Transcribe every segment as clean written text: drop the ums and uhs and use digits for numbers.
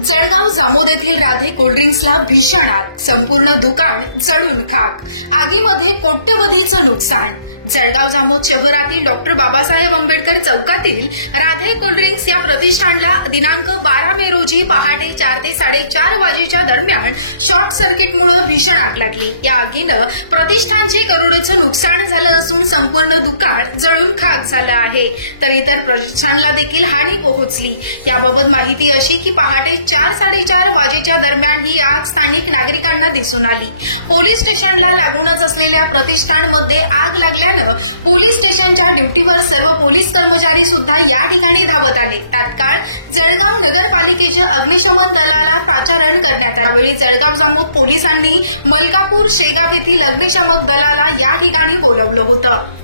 जळगाव जामोद येथील राधे कोल्ड्रिंक्सला भीषण आग, संपूर्ण दुकान जळून खाक, आगीमध्ये कोट्यवधीचं नुकसान। जळगाव जामोद शहरातील डॉक्टर बाबासाहेब आंबेडकर चौकातील राधे कोल्ड्रिंक्स या प्रतिष्ठानला दिनांक 12 मे रोजी पहाटे 4 ते 4:30 वाजेच्या दरम्यान शॉर्ट सर्किटमुळे भीषण आग लागली। या आगीनं प्रतिष्ठानचे करोडोचं नुकसान झालं असून संपूर्ण दुकान जळून खाक झालं आहे, तर इतर प्रतिष्ठानला देखील हानी पोहोचली। याबाबत माहिती अशी की पहाटे 4-4:30 वाजेच्या दरम्यान ही आग स्थानिक नागरिकांना दिसून आली। पोलीस स्टेशनला लागूनच असलेल्या प्रतिष्ठानमध्ये आग लागल्यानं पोलीस स्टेशनच्या ड्युटीवर सर्व पोलीस कर्मचारी सुद्धा या ठिकाणी धावत आले। तात्काळ जळगाव नगरपालिकेच्या अग्निशमन दलाला पाचारण करण्यात आले। यावेळी जळगाव जामोद पोलिसांनी मलकापूर शेगाव येथील अग्निशमन दलाला या ठिकाणी बोलवलं होतं।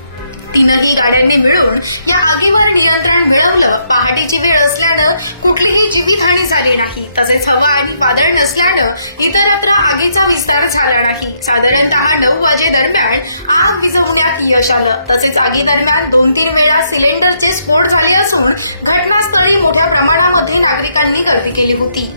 तीनही गाड्यांनी मिळून या आगीवर नियंत्रण मिळवलं। पहाटेची वेळ असल्यानं कुठलीही जीवितहानी झाली नाही, तसेच हवा आणि वादळ नसल्यानं इतरत्र आगीचा विस्तार झाला नाही। साधारणतः 9 वाजे दरम्यान आग विझवण्यात यश आलं। तसेच आगी दरम्यान 2-3 वेळा सिलेंडरचे स्फोट झाले असून घटनास्थळी मोठ्या प्रमाणामध्ये नागरिकांनी गर्दी केली होती।